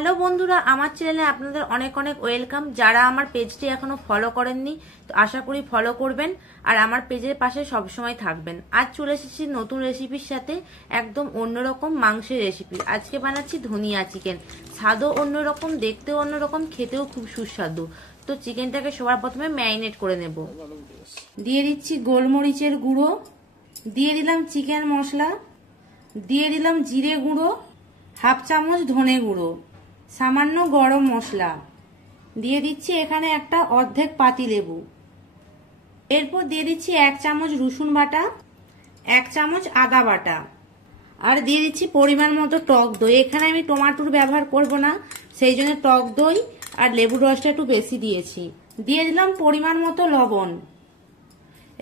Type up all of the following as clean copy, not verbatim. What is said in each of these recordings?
Hello বন্ধুরা, আমার চ্যানেলে আপনাদের অনেক অনেক ওয়েলকাম। যারা আমার পেজটি এখনো ফলো করেননি তো আশা করি ফলো করবেন আর আমার পেজের পাশে সবসময় থাকবেন। আজ চলে এসেছি নতুন রেসিপির সাথে, একদম অন্যরকম মাংসের রেসিপি। আজকে বানাচ্ছি ধনিয়া চিকেন। স্বাদও অন্যরকম, দেখতেও অন্যরকম, খেতেও খুব সুস্বাদু। তো চিকেনটাকে সবার প্রথমে ম্যারিনেট করে নেব। দিয়ে দিচ্ছি গোলমরিচের গুঁড়ো, দিয়ে দিলাম চিকেন মশলা, দিয়ে দিলাম জিরে গুঁড়ো, হাফ চামচ ধনে গুঁড়ো, সামান্য গরম মশলা, দিয়ে দিচ্ছি এখানে একটা অর্ধেক পাতিলেবু। এরপর দিয়ে দিচ্ছি 1 চামচ রসুন বাটা, 1 চামচ আদা বাটা, আর দিয়ে দিচ্ছি পরিমাণ মতো টক দই। এখানে আমি টমেটোর ব্যবহার করব না, সেই জন্য টক দই আর লেবুর রসটা একটু বেশি দিয়েছি। দিয়ে দিলাম পরিমাণ মতো লবণ।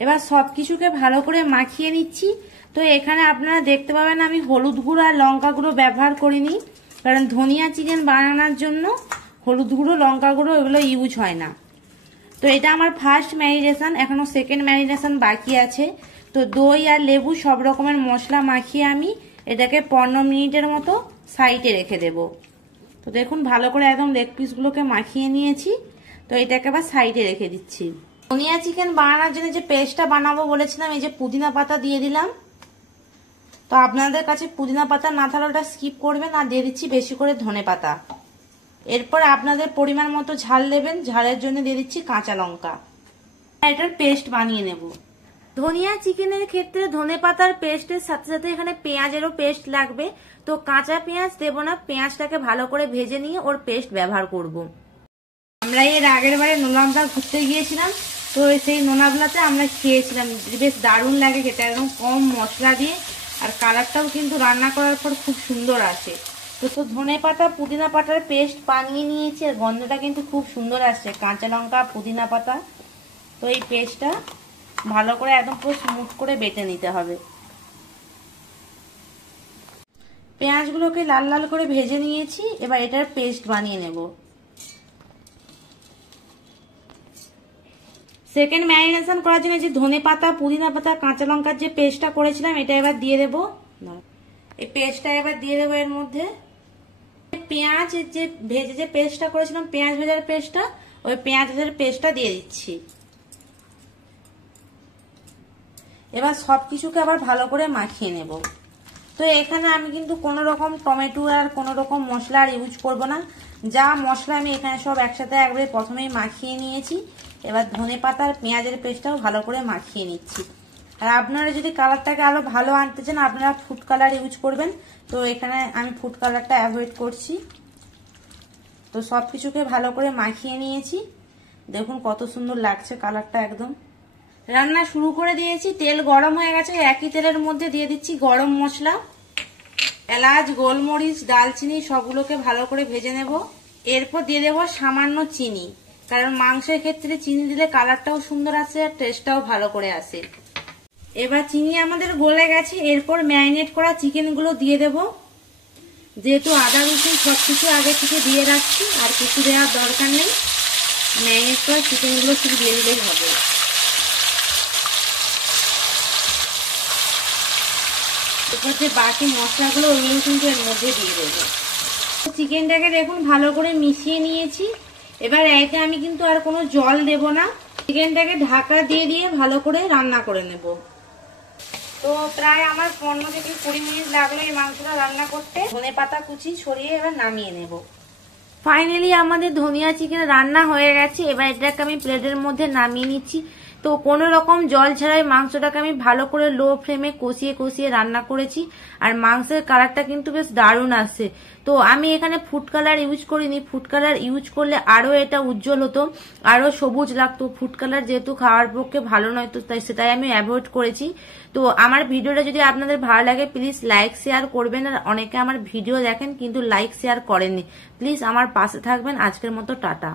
এবার সবকিছুকে ভালো করে মাখিয়ে নিচ্ছি। তো এখানে আপনারা দেখতে পাবেন আমি হলুদ গুঁড়ো আর লঙ্কা গুঁড়ো ব্যবহার করিনি, কারণ ধনিয়া চিকেন বানানোর জন্য হলুদ গুঁড়ো লঙ্কা গুঁড়ো এগুলো ইউজ হয় না। তো এটা আমার ফার্স্ট ম্যারিনেশন, এখনো সেকেন্ড ম্যারিনেশন বাকি আছে। তো দই আর লেবু সব রকমের মশলা মাখিয়ে আমি এটাকে 15 মিনিটের মতো সাইডে রেখে দেব। তো দেখুন ভালো করে একদম লেগ পিসগুলোকে মাখিয়ে নিয়েছি। তো এটাকে আবার সাইডে রেখে দিচ্ছি। ধনিয়া চিকেন বানানোর জন্য যে পেস্টটা বানাবো বলেছিলাম, এই যে পুদিনা পাতা দিয়ে দিলাম। তো আপনাদের কাছে পুদিনা পাতা না থাকলে ওটা স্কিপ করবেন, আর দিয়ে দিচ্ছি বেশি করে ধনে পাতা। এরপর আপনাদের পরিমাণ মতো ঝাল দেবেন, ঝালের জন্য দিয়ে দিচ্ছি কাঁচা লঙ্কা। এটার পেস্ট বানিয়ে নেব। ধনিয়া চিকেনের ক্ষেত্রে ধনে পাতার পেস্টের সাথে সাথে এখানে পেঁয়াজেরও পেস্ট লাগবে। তো কাঁচা পেঁয়াজ দেবো না, পেঁয়াজটাকে ভালো করে ভেজে নিয়ে ওর পেস্ট ব্যবহার করব। আমরা এর আগের বারে নোনাবলা ঘুরতে গিয়েছিলাম, তো সেই নোনাবলাতে আমরা খেয়েছিলাম, বেশ দারুণ লাগে খেতে, একদম কম মশলা দিয়ে, আর কালারটাও কিন্তু রান্না করার পর খুব সুন্দর আসে। তো ধনে পাতা পুদিনা পাতার পেস্ট বানিয়ে নিয়েছি, আর গন্ধটা কিন্তু খুব সুন্দর আসছে, কাঁচা লঙ্কা পুদিনা পাতা। তো এই পেস্টটা ভালো করে একদম পুরো স্মুথ করে বেটে নিতে হবে। পেঁয়াজগুলোকে লাল লাল করে ভেজে নিয়েছি, এবার এটার পেস্ট বানিয়ে নেব। সেকেন্ড ম্যারিনেশন করার জন্য যে ধনে পাতা পুদিনা পাতা কাঁচা লঙ্কার যে পেস্টটা করেছিলাম এটা এবার দিয়ে দেবো। এই পেস্টটা এবার দিয়ে দেবো এর মধ্যে। পেঁয়াজ যে ভেজে যে পেস্টটা করেছিলাম, পেঁয়াজ ভেজার পেস্টটা, ওই পেঁয়াজ ভেজার পেস্টটা দিয়ে দিচ্ছি। এবার সবকিছুকে আবার ভালো করে মাখিয়ে নেব। তো এখানে আমি কিন্তু কোনো রকম টমেটো আর কোনো রকম মশলা আর ইউজ করব না। যা মশলা আমি এখানে সব একসাথে একবারে প্রথমেই মাখিয়ে নিয়েছি। এবার ধনে পাতা আর পেঁয়াজের পেস্টটাও ভালো করে মাখিয়ে নিচ্ছি। আর আপনারা যদি কালারটাকে আরো ভালো আনতে চান আপনারা ফুড কালার ইউজ করবেন, তো এখানে আমি ফুড কালারটা অ্যাভয়েড করছি। তো সবকিছুকে ভালো করে মাখিয়ে নিয়েছি, দেখুন কত সুন্দর লাগছে কালারটা একদম। রান্না শুরু করে দিয়েছি, তেল গরম হয়ে গেছে। একই তেলের মধ্যে দিয়ে দিচ্ছি গরম মশলা, এলাচ গোলমরিচ দালচিনি সবগুলোকে ভালো করে ভেজে নেব। এরপর দিয়ে দেবো সামান্য চিনি, কারণ মাংসের ক্ষেত্রে চিনি দিলে কালারটাও সুন্দর আসে আর টেস্টটাও ভালো করে আসে। এবার চিনি আমাদের গলে গেছে, এরপর ম্যারিনেট করা চিকেনগুলো দিয়ে দেব। যেহেতু আদা রসুন সবকিছু আগে থেকে দিয়ে রাখছি, আর কিছু দেওয়ার দরকার নেই, ম্যারিনেট করা চিকেনগুলো শুধু দিয়ে দিলেই হবে। এরপর যে বাকি মশলাগুলো ওইগুলো কিন্তু এর মধ্যে দিয়ে দেবো। চিকেনটাকে দেখুন ভালো করে মিশিয়ে নিয়েছি। এবার এতে আমি কিন্তু আর কোনো জল দেব না, চিকেনটাকে ঢাকা দিয়ে দিয়ে ভালো করে রান্না করে নেব। তো প্রায় আমার 15 থেকে 20 মিনিট লাগলো এই মাংসটা রান্না করতে। ধনে পাতা কুচি ছড়িয়ে এবার নামিয়ে নেব। ফাইনালি আমাদের ধনিয়া চিকেন রান্না হয়ে গেছে। এবার এটাকে আমি প্লেটের মধ্যে নামিয়ে নিচ্ছি। তো কোনো রকম জল ছাড়াই মাংসটাকে আমি ভালো করে লো ফ্লেমে কষিয়ে কষিয়ে রান্না করেছি, আর মাংসের কালারটা কিন্তু বেশ দারুণ আসছে। তো আমি এখানে ফুড কালার ইউজ করিনি, ফুড কালার ইউজ করলে আরো এটা উজ্জ্বল হতো, আরো সবুজ লাগতো। ফুড কালার যেহেতু খাওয়ার পক্ষে ভালো নয়, তো তাই সেটাই আমি অ্যাভয়েড করেছি। তো আমার ভিডিওটা যদি আপনাদের ভালো লাগে প্লিজ লাইক শেয়ার করবেন। আর অনেকে আমার ভিডিও দেখেন কিন্তু লাইক শেয়ার করেননি, প্লিজ আমার পাশে থাকবেন। আজকের মতো টাটা।